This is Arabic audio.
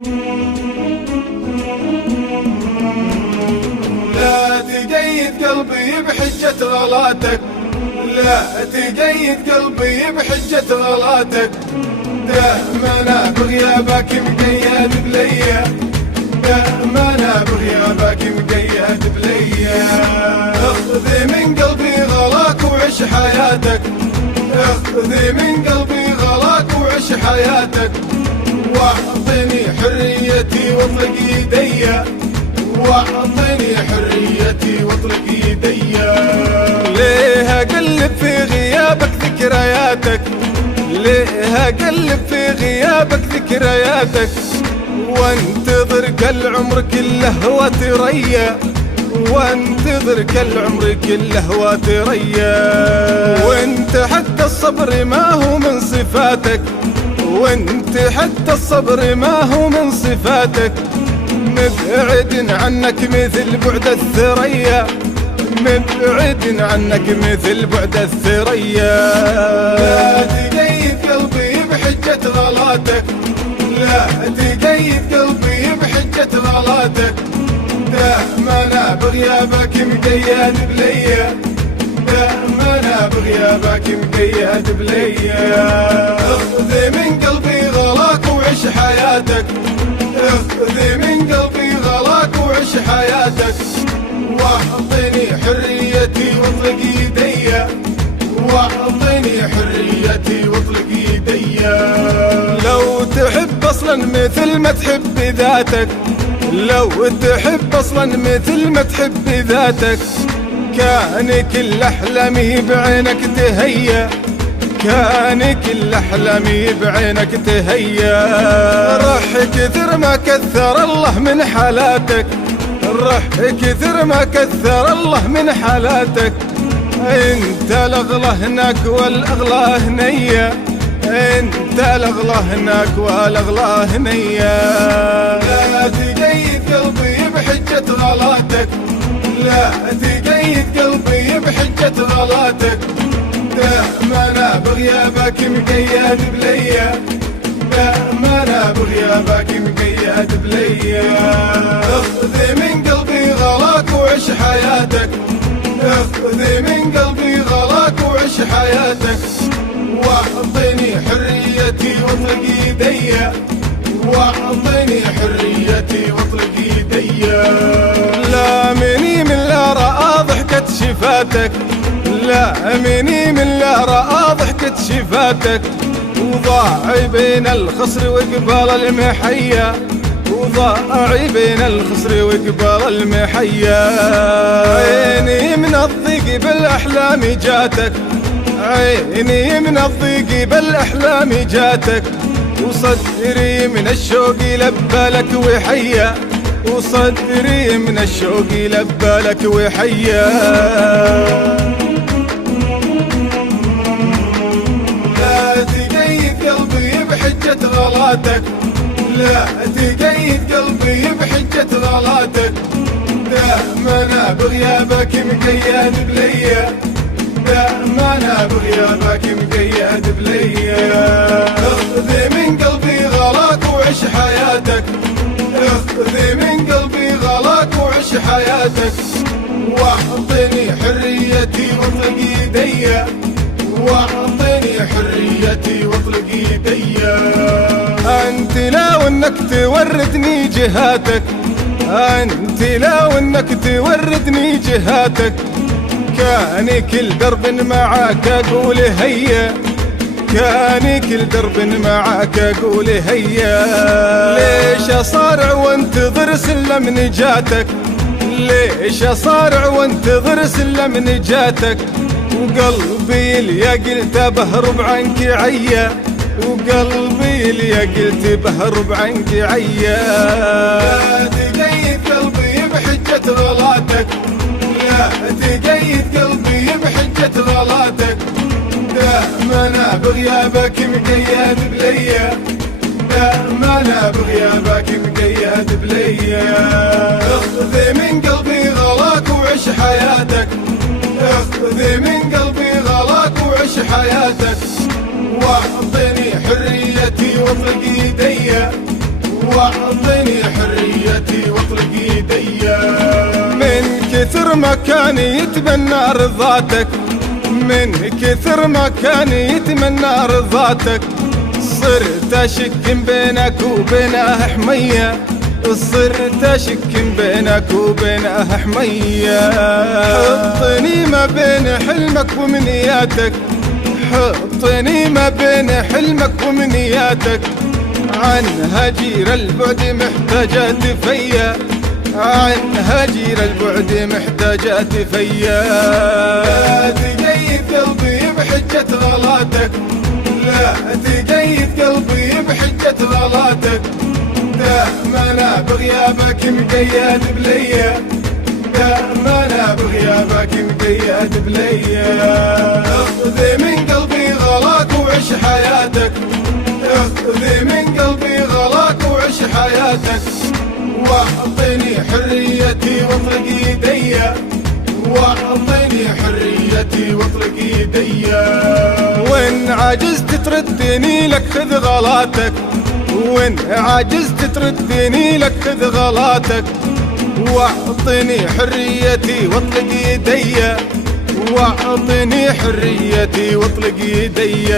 لا تقيد قلبي بحجة غلاتك، لا تقيد قلبي بحجة غلاتك، دائما انا بغيابك مقيد بليا، دائما انا بغيابك مقيد بليا. اخذي من قلبي غلاك وعش حياتك، اخذي من قلبي غلاك وعش حياتك، واعطني حريتي واطلق يديا، واعطني حريتي واطلق يديا. ليه اقلب في غيابك ذكرياتك، ليه اقلب في غيابك ذكرياتك، وانتظر كالعمر كله وتريا، وانتظر كالعمر كله وتريا. وانت حتى الصبر ما هو من صفاتك، وانت حتى الصبر ما هو من صفاتك، مبعد عنك مثل بعد الثريا، مبعد عنك مثل بعد الثريا. لا تقيد قلبي بحجة غلاتك، لا تقيد قلبي بحجة غلاتك، دائما انا بغيابك مقيد بليا، دائما انا بغيابك مقيد بليا. اخذي من قلبي غلاك وعش حياتك، اخذي من قلبي غلاك وعش حياتك، واعطني حريتي واطلق يديا، واعطني حريتي واطلق يديا. لو تحب اصلا مثل ما تحب ذاتك، لو تحب اصلا مثل ما تحب ذاتك، كان كل احلامي بعينك تهيا، كان كل احلامي بعينك تهيا. رح كثر ما كثر الله من حالاتك، رح كثر ما كثر الله من حالاتك، انت الاغلى هناك والاغلى هنيا، انت الاغلى هناك والاغلى هنيا. لا تقيد قلبي بحجة غلاتك، لا تقيد قلبي بحجة غلاتك، دائما انا بغيابك مقيد بليا، دائما انا بغيابك مقيد بليا. اخذي من قلبي غلاك وعش حياتك، اخذي من قلبي غلاك وعش حياتك، واعطني حريتي واطلق يديا، واعطني حريتي واطلق يديا. لا مني من لا رأى ضحكة شفاتك، لا مني من لا رأى ضحكة شفاتك، وضاع بين الخصر وقبال المحيا، وضاع بين الخصر وقبال المحيا. عيني من الضيق بالاحلام جاتك، عيني من الضيق بالاحلام جاتك، وصدري من الشوق لبى لك وحيا، وصدري من الشوق لبى لك وحيا. لا تقيد قلبي بحجة غلاتك، لا تقيد قلبي بحجة غلاتك، دائما انا بغيابك مقيد بليا، دائما انا بغيابك مقيد بليا. اخذي من قلبي غلاك وعش حياتك، اخذي من قلبي غلاك وعش حياتك، واعطني حريتي واطلق يديا، واعطني حريتي واطلق يديا. انت لو انك توردني جهاتك، انت لو انك توردني جهاتك، كان كل درب معاك اقول هيا، كان كل درب معاك اقول هيا. ليش اصارع وانتظر سلم نجاتك، ليش اصارع وانتظر سلم نجاتك، وقلبي اللي قلت بهرب عنك عيا، وقلبي اللي قلت بهرب عنك عيا. لا تقيد قلبي بحجة غلاتك، لا تقيد قلبي بحجة غلاتك، دائما انا بغيابك مقيد بليا، دائما انا بغيابك مقيد بليا. اخذي من قلبي غلاك وعش حياتك، اخذي من قلبي غلاك وعش حياتك، واعطني حريتي واطلق يديا، واعطني حريتي واطلق يدي. من كثر ما كان يتمنى رضاتك، من كثر ما كان يتمنى رضاتك، صرت اشك بينك وبينه حمية، صرت اشك بينك وبينه حمية. حطني ما بين حلمك ومنياتك، حطني ما بين حلمك ومنياتك، عن هجير البعد محتاجة تفيا، عن هجير البعد محتاجة تفيا. لا تقيد قلبي بحجة غلاتك، لا تقيد قلبي بحجة غلاتك، دائما انا بغيابك مقيد بليا، دائما انا بغيابك مقيد بليا. اخذ من قلبي غلاك وعيش حياتك، اخذ من قلبي غلاك وعيش حياتك، واعطني حريتي واطلق يدي، واعطني حريتي واطلق يدي. وإن عجزت تردني لك خذ غلاتك، وإن عجزت تردني لك خذ غلاتك، واعطني حريتي واطلق يدي، واعطني حريتي واطلق يدي.